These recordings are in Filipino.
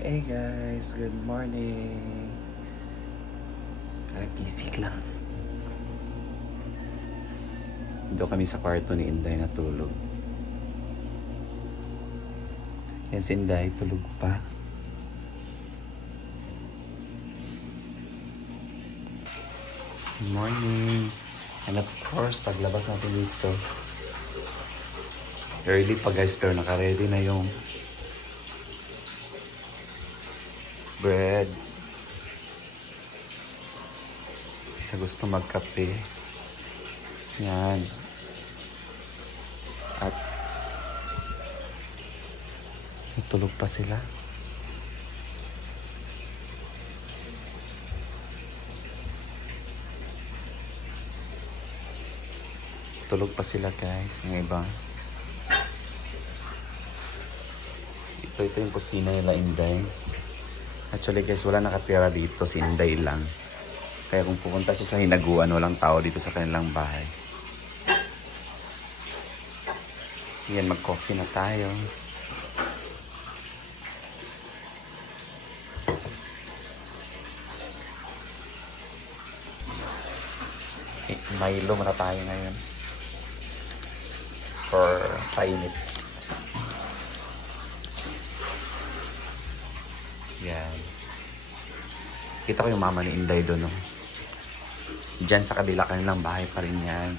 Hey guys, good morning. Kagising lang. Dito kami sa kwarto ni Inday natulog. Yan si Inday, tulog pa. Good morning. And of course, paglabas natin dito, early pa guys, pero naka-ready na yung bread. Sa gusto magkape. Yan. At tulog pa sila. Tulog pa sila guys, yung iba. Ito yung kusina nila Inday. Actually guys, wala nakatira dito, si Inday lang. Kaya kung pupunta siya sa hinaguan, walang tao dito sa kanilang bahay. Yan, mag-coffee na tayo. Milo muna tayo ngayon. For painit. Yan. Kita ko yung mama ni Inday doon, no? Diyan sa kabila kanilang bahay pa rin yan.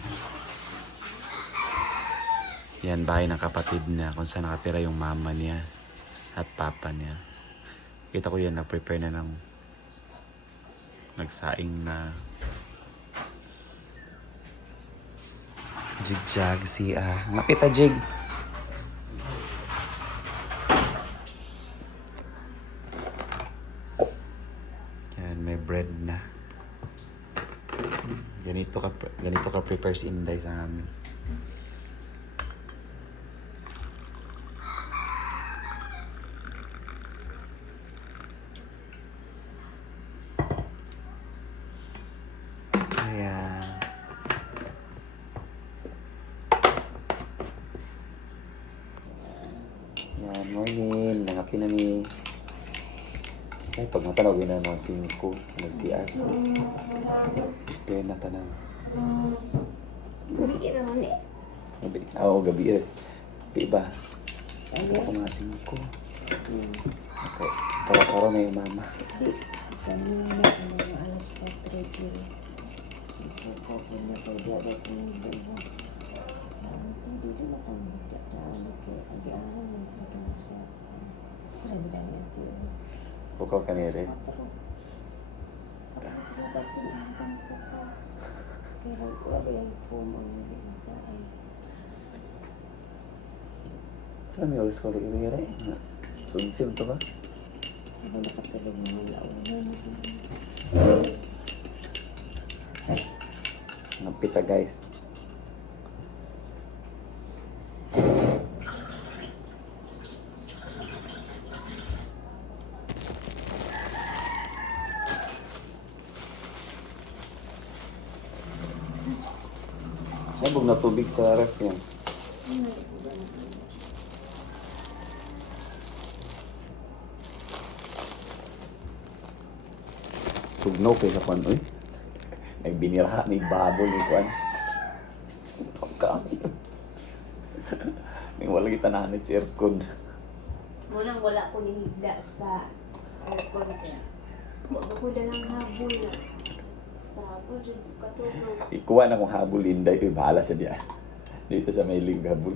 Yan, bahay ng kapatid niya kung saan nakatira yung mama niya at papa niya. Kita ko yan, na-prepare na ng nagsaing na jigjag siya. Mapita jig. Yan, may bread na. Ganito ka prepare si Inday sa amin. Ayan. Yan, morning. Nangapi na ni... Ay, pag natanawin na mga 5. Nag-CR. Kaya natanang. Gabi naman eh. Gabi. Oo, gabi eh. Diba? Ano ko mga 5. Okay. Karo-karo na yung mama. Kanina mga alas 4 rin. Ito ko na tayo diya ko ng buho. Dito matangod. Ano ko, agi-alam mo ito sa... Sabi dami ito. Bukaw ka niya rin. Kapag sila batin ang bangko ko. Kaya wala yung pumong nila tayo. Saan may oras ko rin rin? Sunsil to ba? Ano nakatulog mga launan. Napita guys. Nabog na tubig sa ref yan. Tugnaw kayo sa kwan, uy. Nagbiniraha ni babol ni kwan. Kami. Nang wala kita nanit si aircon. Munang wala ko nihigda sa aircon kaya. Wala ko dalang habol na. Basta ako dyan katulog. Ikuha na kong habol Inday. Uy, bahala sa diya. Dito sa may lig habol.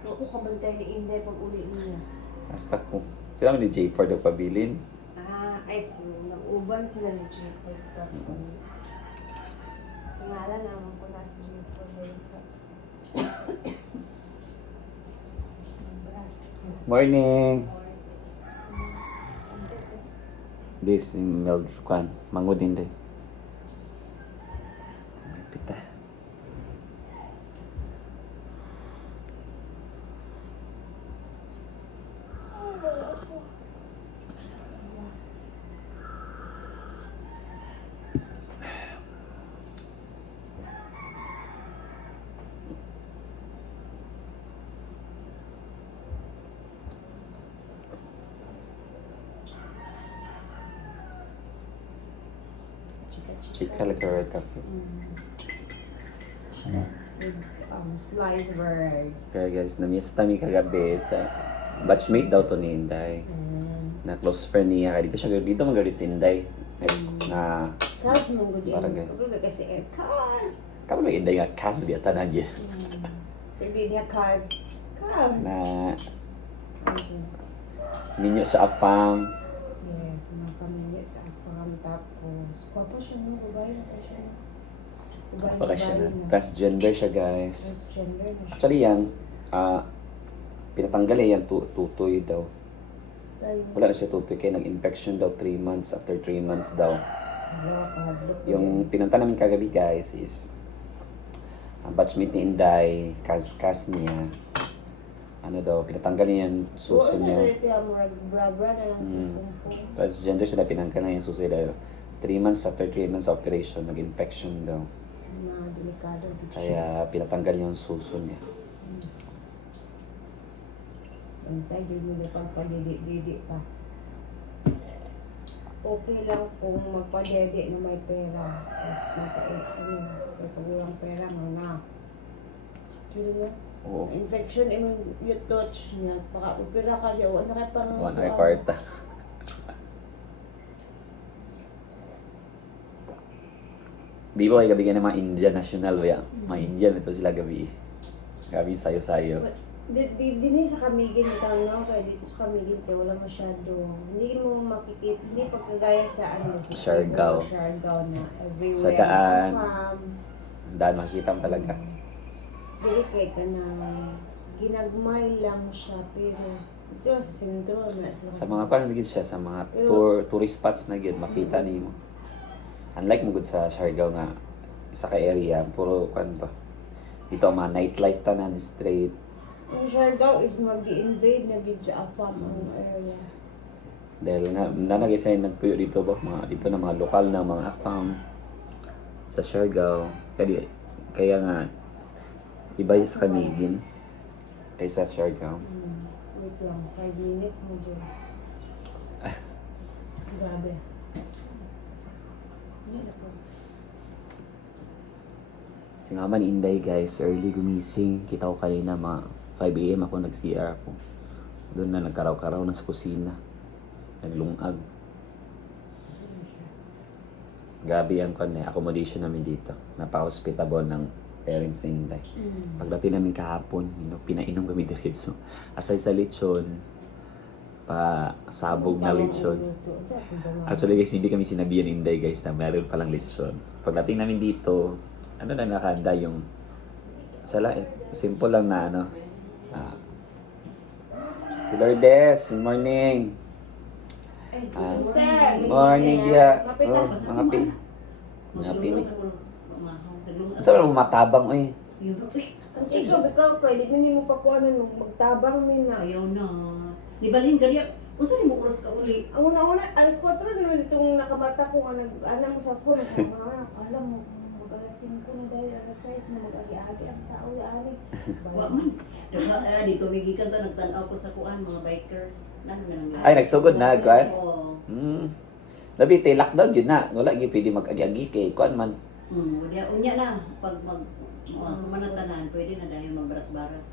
Naku kabantay ni Inday pag uli niya. Basta ko. Sila ni J for the pabilin. Ay, so, nag-uban sila ni Jacob. Pangalan naman ko na si Jacob. Morning! This milk kwan. Mango din din. Pita. Chika like a red coffee. With sliced bread. Kaya guys, namiss kami kagabi sa batchmate daw to ni Inday. Na close friend niya. Kaya dito siya, dito magalit si Inday. Na, Kas mo gud Barangay. yan. Kabalo kasi kas. kamo may Inday nga kas biya tanan yun. Sabi niya kas. Kas. Na, ninyo sa afam. Yes, mga pamilya sa farm tapos. Papa siya no, ubay na pa siya. Baka siya na. Transgender siya guys. Transgender na siya. Actually yan, pinatanggal yan tutoy daw. Wala na siya tutoy kaya nag-infection daw 3 months. After 3 months daw. Yung pinunta namin kagabi guys is ang batchmate ni Inday, kas niya. Ano daw, pinatanggal niya yung suso niya. Transgender siya na pinanggal na yung suso daw. 3 months after 3 months operation, nag-infection daw. Delikado. Kaya pinatanggal yung suso niya. Sometimes di mo na pagpadidi pa. Okay lang kung magpadede na may pera. Tapos magkait ano. Kasi pag walang pera, na. Sino mo? Oo. Infection, yung touch niya. Paka-opera ka diya. Wala ka pang... Wala na kwarta. Di ba kayo gabi ng mga Indian national ba yan? Mga Indian, ito sila gabi. Gabi sayo-sayo. Dini sa Camiguin ito, no? Kaya dito sa Camiguin kayo, wala masyado. Hindi mo makikita, hindi pagkagaya sa ano, sa Siargao. Siargao na everywhere. Sa daan. Ma'am. Dahil makikita mo talaga. Dili kay ka na ginagmay lang siya, pero ito sa sentro na sila. Sa mga paano naging siya, sa mga tourist spots na yun, makita ni mo. Unlike mo good sa Siargao nga, sa ka-area, puro kan ba. Dito ang mga nightlife tanan, straight. Ang Siargao is mag-invade na gid sa Afam ang area. Dahil nga, nanag-assignment po yun dito ba, dito na mga lokal na mga afam sa Siargao. Kaya nga, iba yung sa Camiguin kaysa Siargao. Wait lang, 5 minutes mo dyan. Grabe. Hindi na po. Si nga man Inday guys, early gumising. Kita ko kanina mga 5 AM ako nag-CR ako. Doon na nagkaraw-karaw na sa kusina. Naglungag. Gabi ang accommodation namin dito. Napa-hospitable ng parents ni Inday. Pagdating namin kahapon, pinainom kami diretso. Aside sa lechon, pa sabog na lechon. Actually guys, hindi kami sinabihan ni Inday guys na meron palang lechon. Pagdating namin dito, ano na nakahanda yung simple lang na ano. Lourdes, good morning. Morning dia. Oh, mga pi. Mga pi. Ang sabi mo matabang oy. Ang ikaw, kaya di mo pa ko ano, magtabang min na. Ayaw na. Di ba rin gali? Unsa ni mo oras ka uli? Ang una-una, alas 4 na itong nakamata ko, nag-anang sa phone. Alam mo, mag-alas 5 na dahil alas 6 na mag-agi-agi ang tao yaari. Wa man. Dapat dito may gikan ta nagtan-aw ko sa kuan mga bikers. Nano na lang. Ay, nagsugod na, kuan? Oo. Labi tay lockdown yun na. Wala gyud pwede mag-agi-agi kay kuan man. Unya na pag manatanan, pwede na dayon magbaras-baras.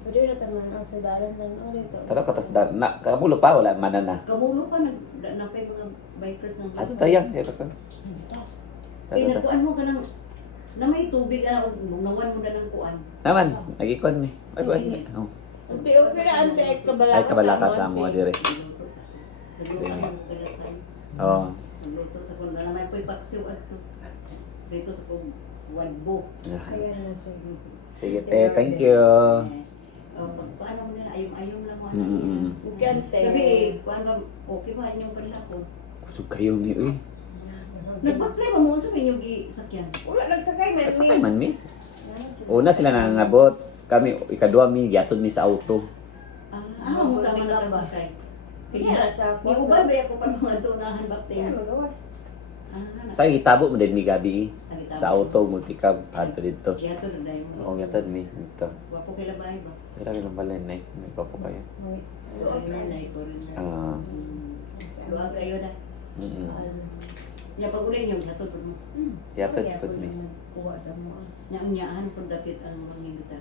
Pwede na taman ang sa dalan ng ulit. Tara katas na kabulo pa wala man na. Kamulo pa napay mga bikers ng Ato tayang kay ka. Pinakuan mo ka ng na may tubig bunawan mo na ng kuan. Naman, nagikuan ni. Ay. Oh. Okay na ante ay kabalaka. Ay kabalaka sa mo dire. Oh. Dito sa kun na may paksiw at dito sa kung wadbo. Ayan na siya. Sige te, thank you. Paano mo na ayom lang mo. Gante. Gabi, kuan ba okay ba inyong pala ko? Kusog kayo ni uy. Nagpa-pray ba mo sa inyong gisakyan? Wala nagsakay man. Sakay man mi. Una sila nangangabot. Kami ikadua mi giatod mi sa auto. Mo tama na kasakay. Kaya sa ni ubay ba ako pa mga donahan bakte. Sa itabo mo din mi gabi sa auto multicab padto dito. Kaya to na dahil. Oo, yatad mi dito. Wapo kay labay ba? Kaya lang pala nice na ko kayo. Ay, ko rin. Ah. Luwag kayo na. Nya pag uli niyo natutod mo. Yatod pud mi. Kuha sa mo. Nya unyahan pud dapit ang mangingutan.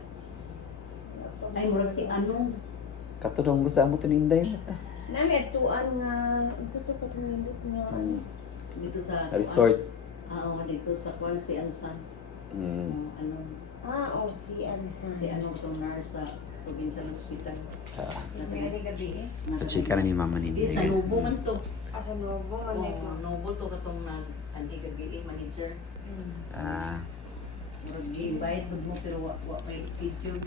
Ay murag si ano. Katulong mo sa amo to ninday ta. Nami atuan nga unsa to ka tumindot nga Dito sa Resort. Oo, dito sa Kwan si Ansan. Ano, si Anson. si ano itong nurse sa Provincial Hospital. Very gabi eh. Chika na ni mama ni Di sa guys. Nubo man to. Asa Novo man ito. Oo, Nubo to katong nag-anti-gabi manager. Ah, Mag-invite mo pero wa may schedule.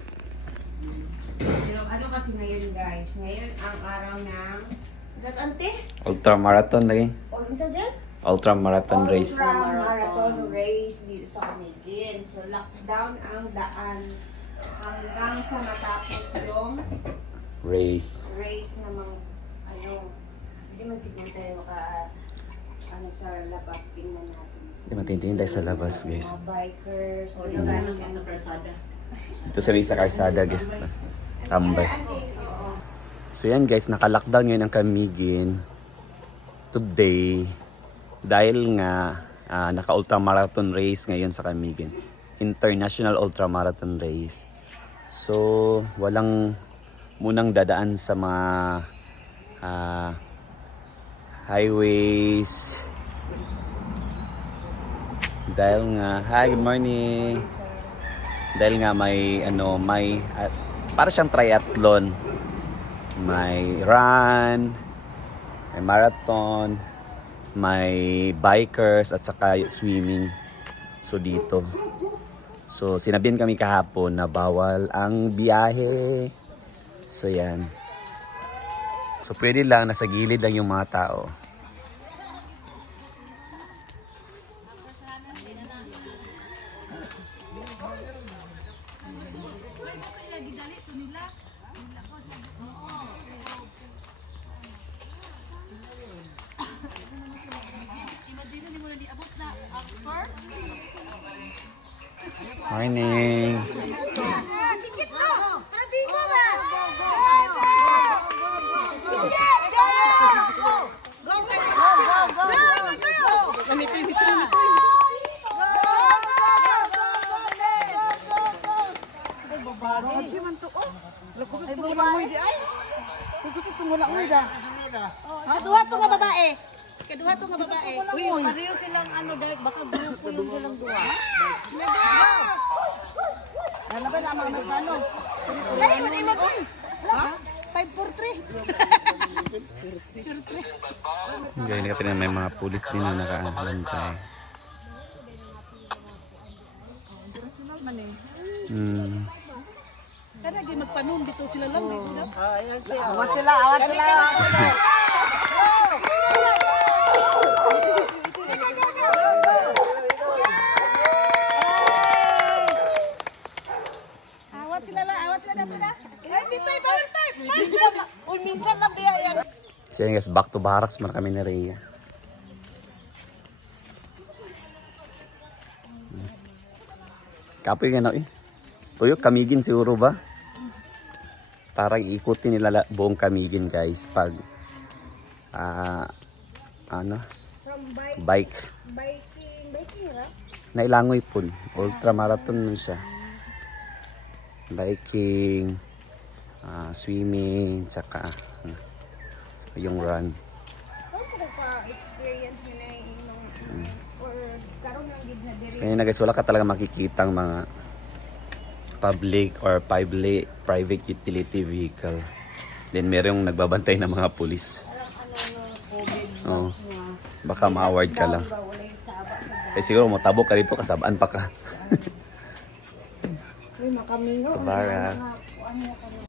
Pero ano kasi ngayon guys? Ngayon ang araw ng ante? ultra marathon lagi. O minsan dyan? Ultra marathon race. Ultra marathon race dito sa Camiguin. So lockdown ang daan hanggang sa matapos yung Race. race na mga ano, hindi man siguro tayo ano sa labas tingnan natin. Di matintindi tayo sa labas guys. Mga bikers, O di ba sa Persada. Ito sa karsada guys. Tambay. Oo. So yan guys, naka-lockdown ngayon ang Camiguin today dahil nga naka-ultra marathon race ngayon sa Camiguin. International Ultra Marathon Race. So, walang munang dadaan sa mga highways. Dahil nga, hi, good morning. Dahil nga may para siyang triathlon. May run, may marathon, may bikers at saka swimming. So dito. So sinabihan kami kahapon na bawal ang biyahe. So yan. So pwede lang, nasa gilid lang yung mga tao. Morning. Kaduha to nga babae. Kaduha to nga babae. Uy, pareho silang ano dahil baka grupo yung silang duha. Ano ba naman magkano? Ay, mo imag uy. Ha? 543. Surprise. Ngayon nga pinag may mga pulis din na nakaalantay. Kana gi magpanom dito sila lang. Awat sila, awat sila. Awat sila dito na. Ay, dito ay bawal tayo. Uy, minsan lang biya yan. So yan guys, back to barracks man kami ni Rhea. Kapoy nga na eh. Tuyok Camiguin siguro ba? Parang ikutin nila buong Camiguin guys pag bike. Biking ra. Nailangoy po. Ultra marathon nun siya. Biking, swimming, tsaka yung run. Ano pa experience ni na inong or karon lang gid na diri. Kaya na guys, wala ka talaga makikitang mga public or private utility vehicle. Then merong nagbabantay ng mga pulis. Oh, baka ma-award ka lang. Eh siguro matabok ka dito, kasabaan pa ka. Uy, makamingo. Kabara.